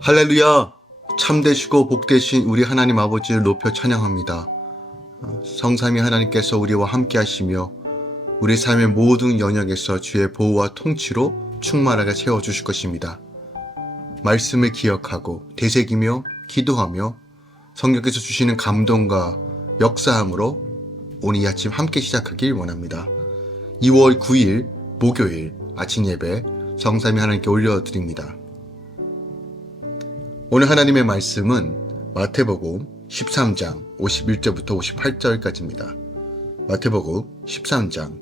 할렐루야! 참되시고 복되신 우리 하나님 아버지를 높여 찬양합니다. 성삼위 하나님께서 우리와 함께 하시며 우리 삶의 모든 영역에서 주의 보호와 통치로 충만하게 채워주실 것입니다. 말씀을 기억하고 되새기며 기도하며 성령께서 주시는 감동과 역사함으로 오늘 이 아침 함께 시작하길 원합니다. 2월 9일 목요일 아침 예배 성삼위 하나님께 올려드립니다. 오늘 하나님의 말씀은 마태복음 13장 51절부터 58절까지입니다. 마태복음 13장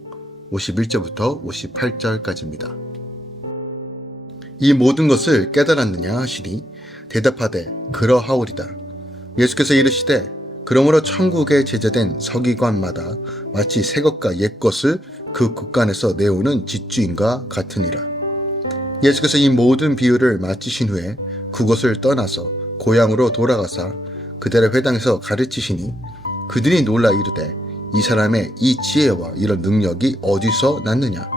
51절부터 58절까지입니다. 이 모든 것을 깨달았느냐 하시니 대답하되 그러하오리다. 예수께서 이르시되 그러므로 천국에 제자된 서기관마다 마치 새 것과 옛 것을 그 곳간에서 내오는 집주인과 같으니라. 예수께서 이 모든 비유를 마치신 후에 그곳을 떠나서 고향으로 돌아가사 그들의 회당에서 가르치시니 그들이 놀라 이르되 이 사람의 이 지혜와 이런 능력이 어디서 났느냐?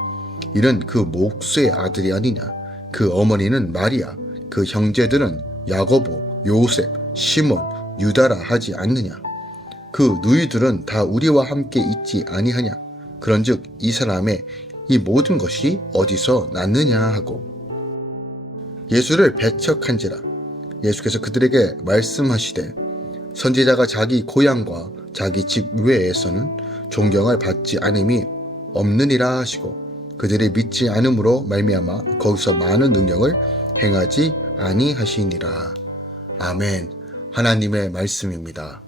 이는 그 목수의 아들이 아니냐? 그 어머니는 마리아, 그 형제들은 야고보, 요셉, 시몬, 유다라 하지 않느냐? 그 누이들은 다 우리와 함께 있지 아니하냐? 그런즉 이 사람의 이 모든 것이 어디서 났느냐 하고 예수를 배척한지라. 예수께서 그들에게 말씀하시되 선지자가 자기 고향과 자기 집 외에서는 존경을 받지 않음이 없느니라 하시고 그들이 믿지 않음으로 말미암아 거기서 많은 능력을 행하지 아니하시니라. 아멘. 하나님의 말씀입니다.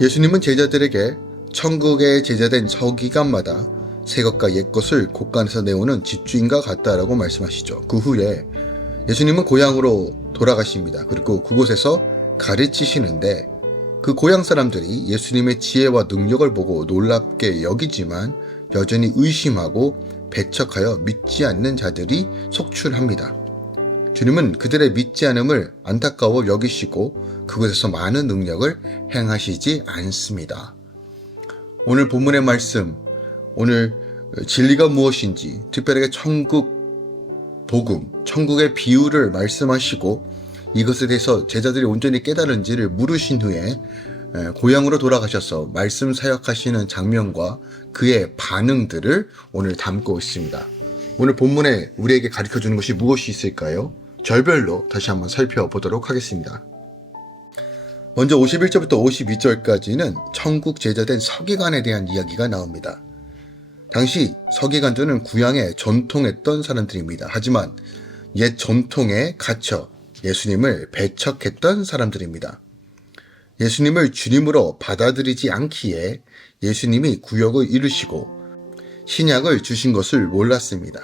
예수님은 제자들에게 천국에 제자된 서기관마다 새 것과 옛 것을 곳간에서 내오는 집주인과 같다라고 말씀하시죠. 그 후에 예수님은 고향으로 돌아가십니다. 그리고 그곳에서 가르치시는데 그 고향 사람들이 예수님의 지혜와 능력을 보고 놀랍게 여기지만 여전히 의심하고 배척하여 믿지 않는 자들이 속출합니다. 주님은 그들의 믿지 않음을 안타까워 여기시고 그곳에서 많은 능력을 행하시지 않습니다. 오늘 본문의 말씀, 오늘 진리가 무엇인지 특별하게 천국 복음, 천국의 비유를 말씀하시고 이것에 대해서 제자들이 온전히 깨달은지를 물으신 후에 고향으로 돌아가셔서 말씀 사역하시는 장면과 그의 반응들을 오늘 담고 있습니다. 오늘 본문에 우리에게 가르쳐주는 것이 무엇이 있을까요? 절별로 다시 한번 살펴보도록 하겠습니다. 먼저 51절부터 52절까지는 천국 제자된 서기관에 대한 이야기가 나옵니다. 당시 서기관들은 구약에 전통했던 사람들입니다. 하지만 옛 전통에 갇혀 예수님을 배척했던 사람들입니다. 예수님을 주님으로 받아들이지 않기에 예수님이 구약을 이루시고 신약을 주신 것을 몰랐습니다.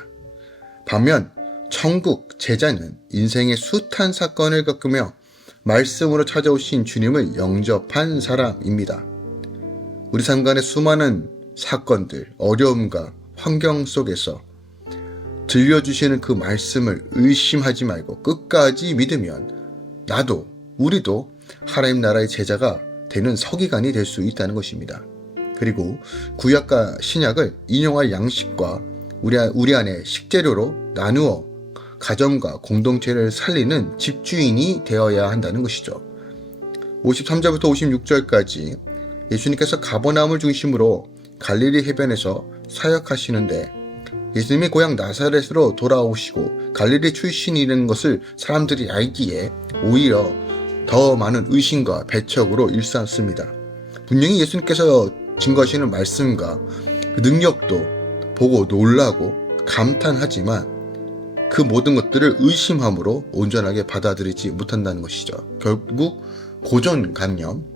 반면 천국 제자는 인생의 숱한 사건을 겪으며 말씀으로 찾아오신 주님을 영접한 사람입니다. 우리 삶 간의 수많은 사건들, 어려움과 환경 속에서 들려주시는 그 말씀을 의심하지 말고 끝까지 믿으면 나도, 우리도 하나님 나라의 제자가 되는 서기관이 될 수 있다는 것입니다. 그리고 구약과 신약을 인용할 양식과 우리 안에 식재료로 나누어 가정과 공동체를 살리는 집주인이 되어야 한다는 것이죠. 53절부터 56절까지 예수님께서 가버나움을 중심으로 갈릴리 해변에서 사역하시는데 예수님이 고향 나사렛으로 돌아오시고 갈릴리 출신이라는 것을 사람들이 알기에 오히려 더 많은 의심과 배척으로 일삼습니다. 분명히 예수님께서 증거하시는 말씀과 그 능력도 보고 놀라고 감탄하지만 그 모든 것들을 의심함으로 온전하게 받아들이지 못한다는 것이죠. 결국 고정관념,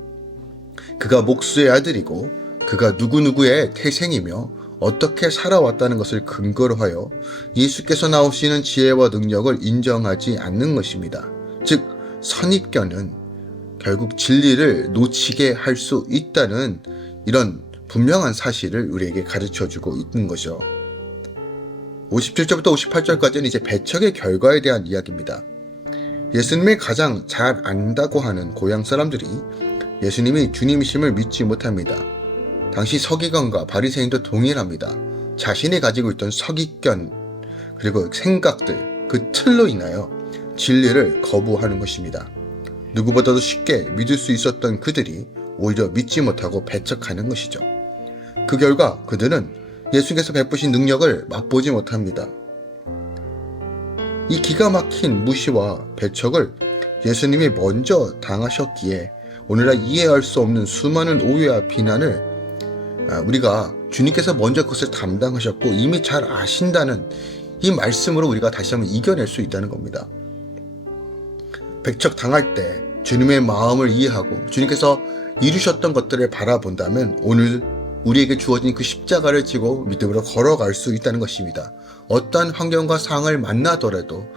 그가 목수의 아들이고 그가 누구누구의 태생이며 어떻게 살아왔다는 것을 근거로 하여 예수께서 나오시는 지혜와 능력을 인정하지 않는 것입니다. 즉 선입견은 결국 진리를 놓치게 할 수 있다는 이런 분명한 사실을 우리에게 가르쳐주고 있는 거죠. 57절부터 58절까지는 이제 배척의 결과에 대한 이야기입니다. 예수님을 가장 잘 안다고 하는 고향 사람들이 예수님이 주님이심을 믿지 못합니다. 당시 서기관과 바리새인도 동일합니다. 자신이 가지고 있던 서기견 그리고 생각들, 그 틀로 인하여 진리를 거부하는 것입니다. 누구보다도 쉽게 믿을 수 있었던 그들이 오히려 믿지 못하고 배척하는 것이죠. 그 결과 그들은 예수님께서 베푸신 능력을 맛보지 못합니다. 이 기가 막힌 무시와 배척을 예수님이 먼저 당하셨기에 오늘날 이해할 수 없는 수많은 오해와 비난을 우리가 주님께서 먼저 그것을 담당하셨고 이미 잘 아신다는 이 말씀으로 우리가 다시 한번 이겨낼 수 있다는 겁니다. 배척 당할 때 주님의 마음을 이해하고 주님께서 이루셨던 것들을 바라본다면 오늘 우리에게 주어진 그 십자가를 지고 믿음으로 걸어갈 수 있다는 것입니다. 어떠한 환경과 상황을 만나더라도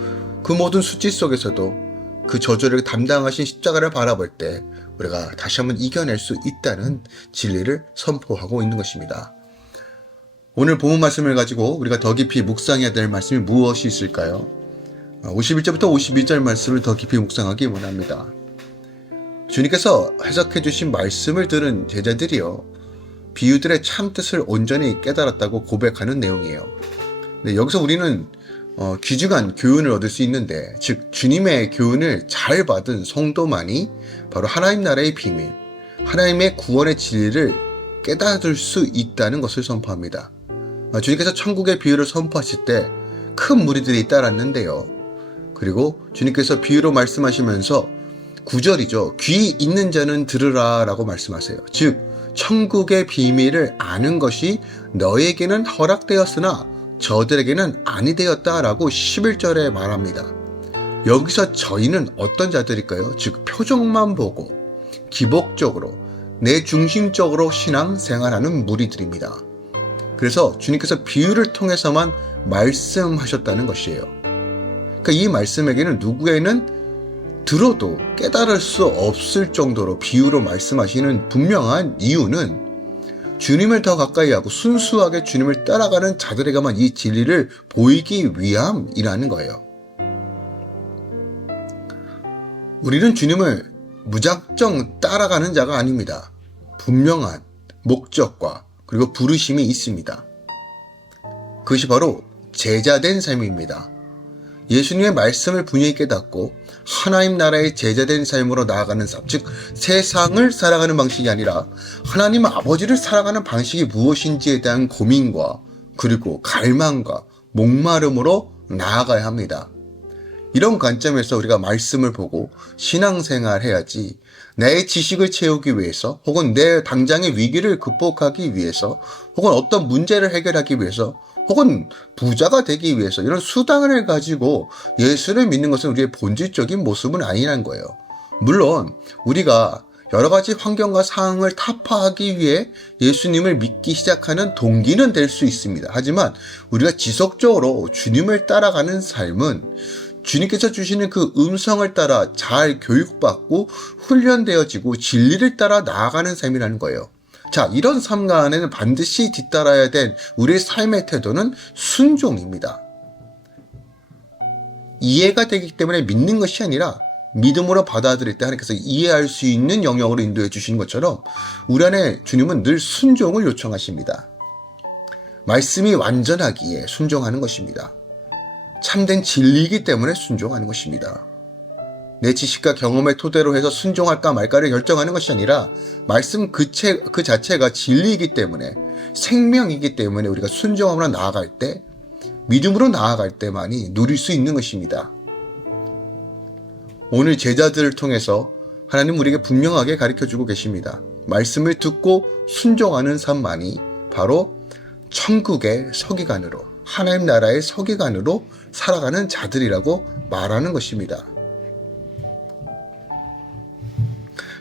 그 모든 수치 속에서도 그 저주를 담당하신 십자가를 바라볼 때 우리가 다시 한번 이겨낼 수 있다는 진리를 선포하고 있는 것입니다. 오늘 본문 말씀을 가지고 우리가 더 깊이 묵상해야 될 말씀이 무엇이 있을까요? 51절부터 52절 말씀을 더 깊이 묵상하기 원합니다. 주님께서 해석해 주신 말씀을 들은 제자들이요, 비유들의 참뜻을 온전히 깨달았다고 고백하는 내용이에요. 네, 여기서 우리는 귀중한 교훈을 얻을 수 있는데, 즉 주님의 교훈을 잘 받은 성도만이 바로 하나님 나라의 비밀, 하나님의 구원의 진리를 깨달을 수 있다는 것을 선포합니다. 주님께서 천국의 비유를 선포하실 때 큰 무리들이 따랐는데요. 그리고 주님께서 비유로 말씀하시면서 9절이죠. 귀 있는 자는 들으라 라고 말씀하세요. 즉 천국의 비밀을 아는 것이 너에게는 허락되었으나 저들에게는 아니 되었다라고 11절에 말합니다. 여기서 저희는 어떤 자들일까요? 즉 표정만 보고 기복적으로 내 중심적으로 신앙생활하는 무리들입니다. 그래서 주님께서 비유를 통해서만 말씀하셨다는 것이에요. 그러니까 이 말씀에게는 누구에는 들어도 깨달을 수 없을 정도로 비유로 말씀하시는 분명한 이유는 주님을 더 가까이 하고 순수하게 주님을 따라가는 자들에게만 이 진리를 보이기 위함이라는 거예요. 우리는 주님을 무작정 따라가는 자가 아닙니다. 분명한 목적과 그리고 부르심이 있습니다. 그것이 바로 제자된 삶입니다. 예수님의 말씀을 분명히 깨닫고 하나님 나라의 제자된 삶으로 나아가는 삶, 즉 세상을 살아가는 방식이 아니라 하나님 아버지를 살아가는 방식이 무엇인지에 대한 고민과 그리고 갈망과 목마름으로 나아가야 합니다. 이런 관점에서 우리가 말씀을 보고 신앙생활 해야지 내 지식을 채우기 위해서 혹은 내 당장의 위기를 극복하기 위해서 혹은 어떤 문제를 해결하기 위해서 혹은 부자가 되기 위해서 이런 수단을 가지고 예수를 믿는 것은 우리의 본질적인 모습은 아니라는 거예요. 물론 우리가 여러 가지 환경과 상황을 타파하기 위해 예수님을 믿기 시작하는 동기는 될 수 있습니다. 하지만 우리가 지속적으로 주님을 따라가는 삶은 주님께서 주시는 그 음성을 따라 잘 교육받고 훈련되어지고 진리를 따라 나아가는 삶이라는 거예요. 자, 이런 삶 간에는 반드시 뒤따라야 될 우리의 삶의 태도는 순종입니다. 이해가 되기 때문에 믿는 것이 아니라 믿음으로 받아들일 때 하나님께서 이해할 수 있는 영역으로 인도해 주시는 것처럼 우리 안에 주님은 늘 순종을 요청하십니다. 말씀이 완전하기에 순종하는 것입니다. 참된 진리이기 때문에 순종하는 것입니다. 내 지식과 경험의 토대로 해서 순종할까 말까를 결정하는 것이 아니라 말씀 그 자체가 진리이기 때문에 생명이기 때문에 우리가 순종함으로 나아갈 때 믿음으로 나아갈 때만이 누릴 수 있는 것입니다. 오늘 제자들을 통해서 하나님 우리에게 분명하게 가르쳐주고 계십니다. 말씀을 듣고 순종하는 삶만이 바로 천국의 서기관으로 하나님 나라의 서기관으로 살아가는 자들이라고 말하는 것입니다.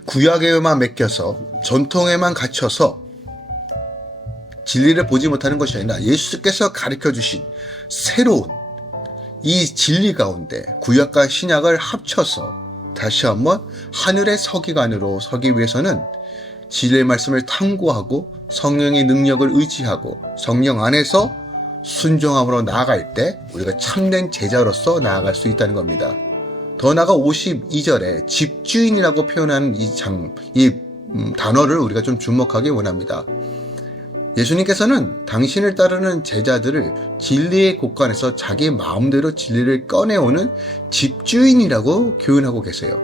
구약에만 맡겨서 전통에만 갇혀서 진리를 보지 못하는 것이 아니라 예수께서 가르쳐 주신 새로운 이 진리 가운데 구약과 신약을 합쳐서 다시 한번 하늘의 서기관으로 서기 위해서는 진리의 말씀을 탐구하고 성령의 능력을 의지하고 성령 안에서 순종함으로 나아갈 때 우리가 참된 제자로서 나아갈 수 있다는 겁니다. 더 나아가 52절에 집주인이라고 표현하는 이 단어를 우리가 좀 주목하기 원합니다. 예수님께서는 당신을 따르는 제자들을 진리의 곳간에서 자기 마음대로 진리를 꺼내오는 집주인이라고 교훈하고 계세요.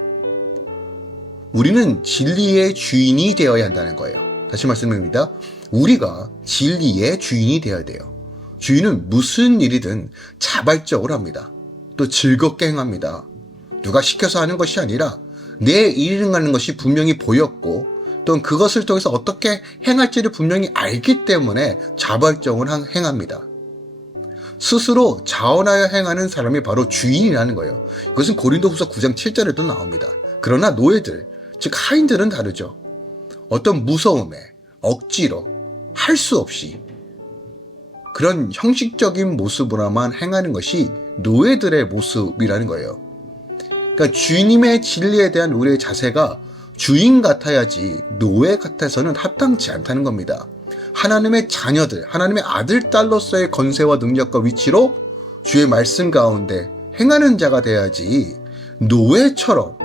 우리는 진리의 주인이 되어야 한다는 거예요. 다시 말씀드립니다. 우리가 진리의 주인이 되어야 돼요. 주인은 무슨 일이든 자발적으로 합니다. 또 즐겁게 행합니다. 누가 시켜서 하는 것이 아니라 내 일을 하는 것이 분명히 보였고 또 그것을 통해서 어떻게 행할지를 분명히 알기 때문에 자발적으로 행합니다. 스스로 자원하여 행하는 사람이 바로 주인이라는 거예요. 이것은 고린도후서 9장 7절에도 나옵니다. 그러나 노예들, 즉 하인들은 다르죠. 어떤 무서움에 억지로 할 수 없이 그런 형식적인 모습으로만 행하는 것이 노예들의 모습이라는 거예요. 그러니까 주님의 진리에 대한 우리의 자세가 주인 같아야지 노예 같아서는 합당치 않다는 겁니다. 하나님의 자녀들, 하나님의 아들, 딸로서의 권세와 능력과 위치로 주의 말씀 가운데 행하는 자가 돼야지 노예처럼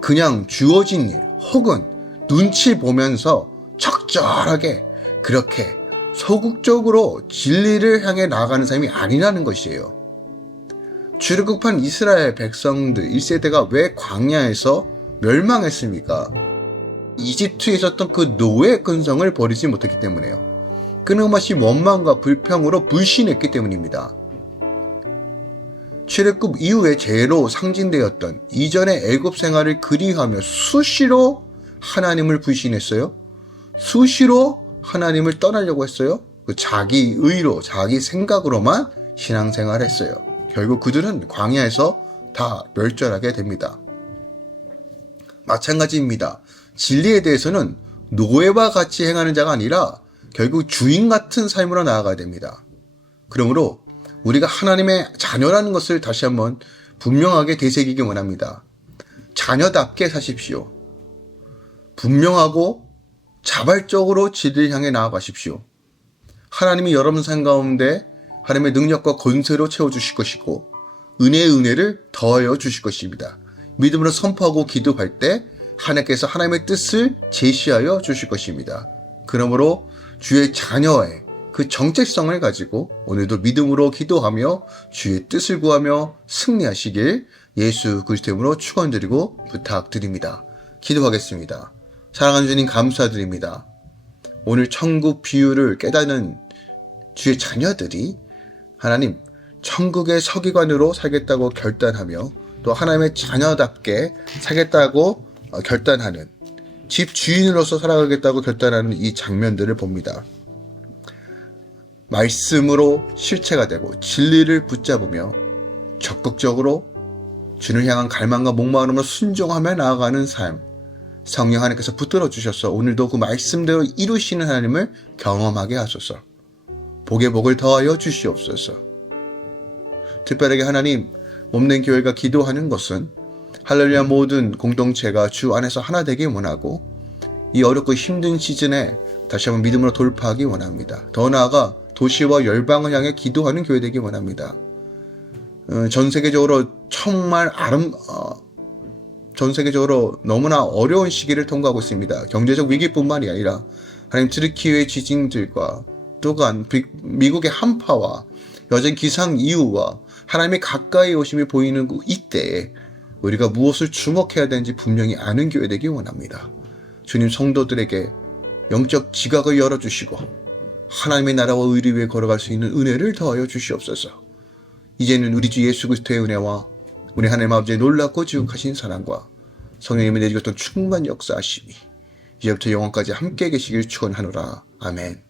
그냥 주어진 일 혹은 눈치 보면서 적절하게 그렇게 소극적으로 진리를 향해 나아가는 사람이 아니라는 것이에요. 출애굽한 이스라엘 백성들 1세대가 왜 광야에서 멸망했습니까? 이집트에 있었던 그 노예 근성을 버리지 못했기 때문에요. 끊임없이 원망과 불평으로 불신했기 때문입니다. 출애굽 이후에 죄로 상징되었던 이전의 애굽 생활을 그리워하며 수시로 하나님을 불신했어요. 수시로 하나님을 떠나려고 했어요. 자기 의로, 자기 생각으로만 신앙생활을 했어요. 결국 그들은 광야에서 다 멸절하게 됩니다. 마찬가지입니다. 진리에 대해서는 노예와 같이 행하는 자가 아니라 결국 주인 같은 삶으로 나아가야 됩니다. 그러므로 우리가 하나님의 자녀라는 것을 다시 한번 분명하게 되새기기 원합니다. 자녀답게 사십시오. 분명하고 자발적으로 진리를 향해 나아가십시오. 하나님이 여러분 삶 가운데 하나님의 능력과 권세로 채워주실 것이고 은혜의 은혜를 더하여 주실 것입니다. 믿음으로 선포하고 기도할 때 하나님께서 하나님의 뜻을 제시하여 주실 것입니다. 그러므로 주의 자녀의 그 정체성을 가지고 오늘도 믿음으로 기도하며 주의 뜻을 구하며 승리하시길 예수 그리스도의 이름으로 축원드리고 부탁드립니다. 기도하겠습니다. 사랑하는 주님 감사드립니다. 오늘 천국 비유를 깨닫는 주의 자녀들이 하나님 천국의 서기관으로 살겠다고 결단하며 또 하나님의 자녀답게 살겠다고 결단하는 집 주인으로서 살아가겠다고 결단하는 이 장면들을 봅니다. 말씀으로 실체가 되고 진리를 붙잡으며 적극적으로 주를 향한 갈망과 목마름으로 순종하며 나아가는 삶, 성령 하나님께서 붙들어 주셔서 오늘도 그 말씀대로 이루시는 하나님을 경험하게 하소서. 복의 복을 더하여 주시옵소서. 특별하게 하나님 몸된 교회가 기도하는 것은 할렐루야 모든 공동체가 주 안에서 하나 되길 원하고 이 어렵고 힘든 시즌에 다시 한번 믿음으로 돌파하기 원합니다. 더 나아가 도시와 열방을 향해 기도하는 교회 되기 원합니다. 전 세계적으로 정말 전 세계적으로 너무나 어려운 시기를 통과하고 있습니다. 경제적 위기뿐만이 아니라 하나님 트르키의 지진들과 또한 미국의 한파와 여전 기상 이후와 하나님의 가까이 오심이 보이는 이때에 우리가 무엇을 주목해야 되는지 분명히 아는 교회 되기 원합니다. 주님 성도들에게 영적 지각을 열어주시고 하나님의 나라와 의를 위해 걸어갈 수 있는 은혜를 더하여 주시옵소서. 이제는 우리 주 예수 그리스도의 은혜와 우리 하나님 아버지의 놀랍고 지극하신 사랑과 성령님이 내주셨던 충만 역사하심이 이제부터 영원까지 함께 계시길 축원하노라. 아멘.